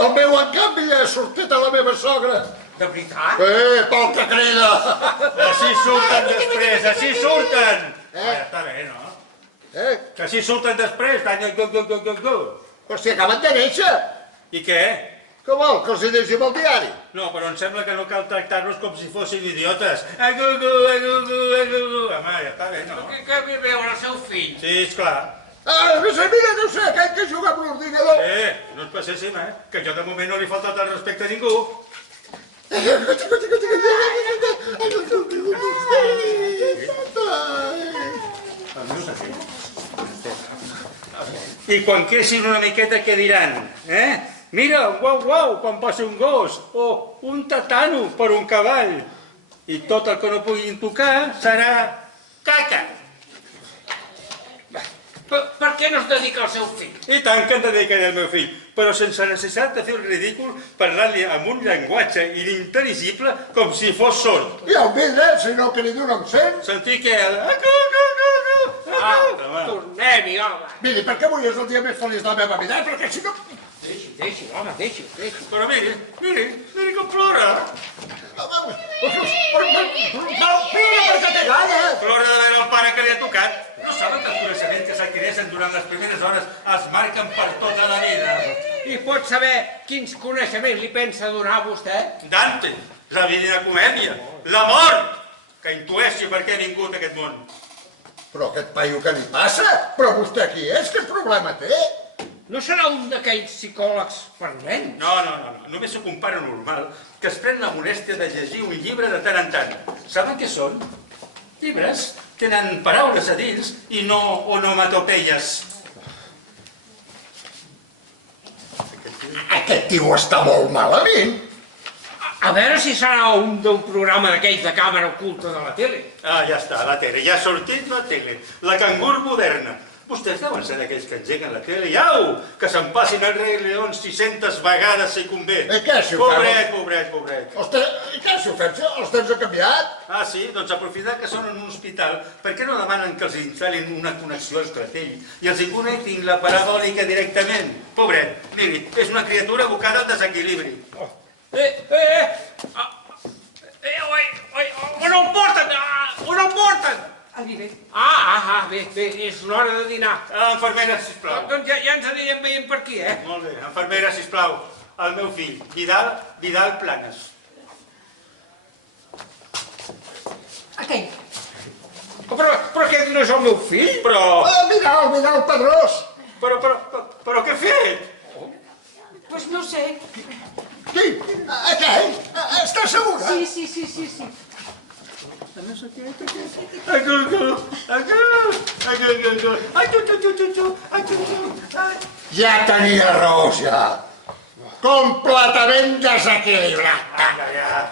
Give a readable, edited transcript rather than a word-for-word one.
El meu, en canvi, ja ha sortit a la meva sogra. De veritat? Pel que crida. Així surten després, així surten! Està bé, no? Que així surten després, Però si acaben de néixer. I què? Què vol, que els hi llegim al diari? No, però em sembla que no cal tractar-los com si fossin idiotes. Home, ja està bé, no? Que ve veure el seu fill. Sí, esclar. Mira, no sé, aquell que juga amb l'ordinador. No ens passéssim, que jo de moment no li he faltat el respecte a ningú. I quan creixin una miqueta, què diran? Mira, uau, quan passi un gos, o un tatano per un cavall. I tot el que no puguin tocar serà caca. Per què no es dedica al seu fill? I tant que em dedicaré al meu fill, però sense necessitat de fer el ridícul parlant-li amb un llenguatge inintel·ligible com si fos sord. Ja ho mira, si no que ningú no em sent. Sentir que... Tornem-hi, home. Miri, per què avui és el dia més feliç de la meva vida? Perquè si no... Deixi, home, deixi. Però miri com plora. Mira, per què té gana? Plora de veure el pare que li ha tocat. No saben que els coneixements que s'adquireixen durant les primeres hores es marquen per tota la vida. I pot saber quins coneixements li pensa donar a vostè? Dante, la Divina Comèdia, la mort, que intueixi per què ha vingut a aquest món. Però aquest paio què li passa? Però vostè qui és? Quin problema té? No serà un d'aquells psicòlegs per nens? No, només sóc un pare normal que es pren la molèstia de llegir un llibre de tant en tant. Saben què són? Llibres tenen paraules a dins i no onomatopeies. Aquest tio està molt malament. A veure si serà un d'un programa d'aquells de càmera oculta de la tele. Ja està, la tele. Ja ha sortit la tele. La cangur moderna. Vostès deuen ser d'aquells que engeguen la tele i au, que se'n passin el Rei León 600 vegades si convé. Què si ho fem? Pobret. Què si ho fem? Els temps han canviat. Sí? Doncs aprofitant que són en un hospital, per què no demanen que els instal·lin una connexió al clatell i els inconnectin la parabòlica directament? Pobret, miri, és una criatura abocada al desequilibri. On el porten? On el porten? Bé, és l'hora de dinar. Infermera, sisplau. Doncs ja ens anirem veient per aquí, Molt bé, infermera, sisplau. El meu fill, Vidal Planes. Aquell. Però aquest no és el meu fill? Però Mira el Pedrós. Però què ha fet? Pues no sé. Qui? Aquell? Estàs segura? Sí. Ja tenia raó, ja. Completament desequilibrat. Ja.